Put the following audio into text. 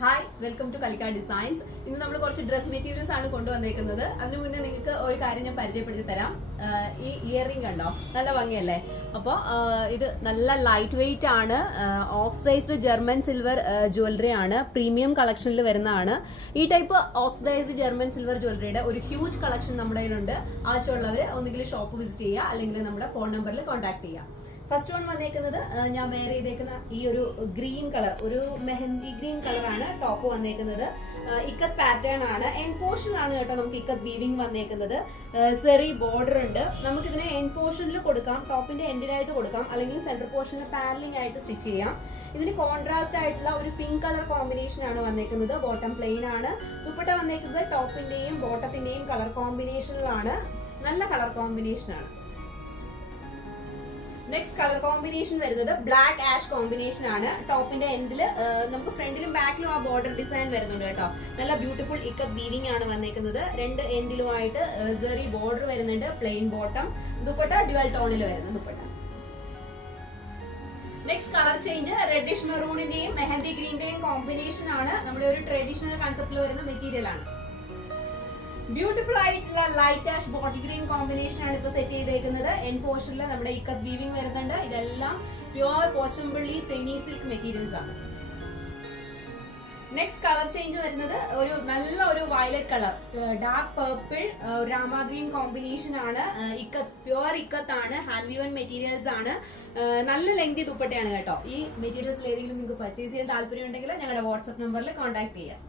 Hi, welcome to Kalika Designs. ഇന്ന് നമ്മൾ കുറച്ച് ഡ്രസ് മെറ്റീരിയൽസ് ആണ് കൊണ്ടുവന്നേക്കുന്നത്. അതിനു മുന്നേ നിങ്ങൾക്ക് ഒരു കാര്യം ഞാൻ പരിചയപ്പെടുത്തി തരാം. ഈ ഇയറിംഗ് കണ്ടോ, നല്ല ഭംഗിയല്ലേ? അപ്പോൾ ഇത് നല്ല ലൈറ്റ് വെയിറ്റ് ആണ്. ഓക്സിഡൈസ്ഡ് ജർമ്മൻ സിൽവർ ജ്വല്ലറി ആണ്. പ്രീമിയം കളക്ഷനിൽ വരുന്നതാണ്. ഈ ടൈപ്പ് ഓക്സിഡൈസ്ഡ് ജർമ്മൻ സിൽവർ ജ്വല്ലറിയുടെ ഒരു ഹ്യൂജ് കളക്ഷൻ നമ്മുടെ കയ്യിലുണ്ട്. ആവശ്യമുള്ളവർ ഒന്നുകിൽ ഷോപ്പ് വിസിറ്റ് ചെയ്യുക, അല്ലെങ്കിൽ നമ്മുടെ ഫോൺ നമ്പറിൽ കോൺടാക്ട് ചെയ്യുക. ഫസ്റ്റ് വൺ വന്നേക്കുന്നത് ഞാൻ വെയർ ചെയ്തേക്കുന്ന ഈ ഒരു ഗ്രീൻ കളർ, ഒരു മെഹന്തി ഗ്രീൻ കളറാണ് ടോപ്പ് വന്നേക്കുന്നത്. ഇക്കത്ത് പാറ്റേൺ ആണ്, എൻ പോർഷനിലാണ് കേട്ടോ നമുക്ക് ഇക്കത്ത് വീവിംഗ് വന്നേക്കുന്നത്. സെറി ബോർഡർ ഉണ്ട്. നമുക്കിതിനെ എൻ പോർഷനിൽ കൊടുക്കാം, ടോപ്പിന്റെ എൻഡിനായിട്ട് കൊടുക്കാം, അല്ലെങ്കിൽ സെന്റർ പോർഷനിൽ പാനലിംഗ് ആയിട്ട് സ്റ്റിച്ച് ചെയ്യാം. ഇതിന് കോൺട്രാസ്റ്റ് ആയിട്ടുള്ള ഒരു പിങ്ക് കളർ കോമ്പിനേഷൻ ആണ് വന്നേക്കുന്നത്. ബോട്ടം പ്ലെയിൻ ആണ്. ദുപ്പട്ട വന്നേക്കുന്നത് ടോപ്പിന്റെയും ബോട്ടത്തിന്റെയും കളർ കോമ്പിനേഷനിലാണ്. നല്ല കളർ കോമ്പിനേഷൻ ആണ്. നെക്സ്റ്റ് കളർ കോമ്പിനേഷൻ വരുന്നത് ബ്ലാക്ക് ആഷ് കോമ്പിനേഷൻ ആണ്. ടോപ്പിന്റെ എൻഡിൽ നമുക്ക് ഫ്രണ്ടിലും ബാക്കിലും ആ ബോർഡർ ഡിസൈൻ വരുന്നുണ്ട് കേട്ടോ. നല്ല ബ്യൂട്ടിഫുൾ ഇക്കത്ത് വീവിംഗ് ആണ് വന്നേക്കുന്നത്. രണ്ട് എൻഡിലുമായിട്ട് സെറി ബോർഡർ വരുന്നുണ്ട്. പ്ലെയിൻ ബോട്ടം, ദുപ്പട്ട ഡ്യുവൽ ടോണിൽ വരുന്ന dupatta. Next colour change reddish മെറൂണിന്റെയും മെഹന്തി ഗ്രീന്റെയും കോമ്പിനേഷൻ ആണ്. നമ്മുടെ ഒരു ട്രഡീഷണൽ കൺസെപ്റ്റിൽ വരുന്ന മെറ്റീരിയൽ ആണ്. ബ്യൂട്ടിഫുൾ ആയിട്ടുള്ള light ash bottle green combination ആണ് ഇപ്പൊ സെറ്റ് ചെയ്തേക്കുന്നത്. എൻ പോർഷനിൽ നമ്മുടെ ഇക്കത്ത് വീവിംഗ് വരുന്നുണ്ട്. ഇതെല്ലാം pure Pochampally semi silk materials ആണ്. നെക്സ്റ്റ് കളർ ചേഞ്ച് വരുന്നത് ഒരു violet colour, dark purple, Rama green combination ആണ്. ഇക്കത്ത് പ്യുവർ ഇക്കത്ത് ആണ്. ഹാൻഡ് വീവൺ മെറ്റീരിയൽസ് ആണ്. നല്ല ലെങ്തി ദുപ്പട്ടയാണ് കേട്ടോ. ഈ മെറ്റീരിയൽസിൽ ഏതെങ്കിലും നിങ്ങൾക്ക് പർച്ചേസ് ചെയ്യാൻ താല്പര്യം ഉണ്ടെങ്കിൽ ഞങ്ങളുടെ വാട്സ്ആപ്പ് നമ്പറിൽ കോൺടാക്ട് ചെയ്യാം.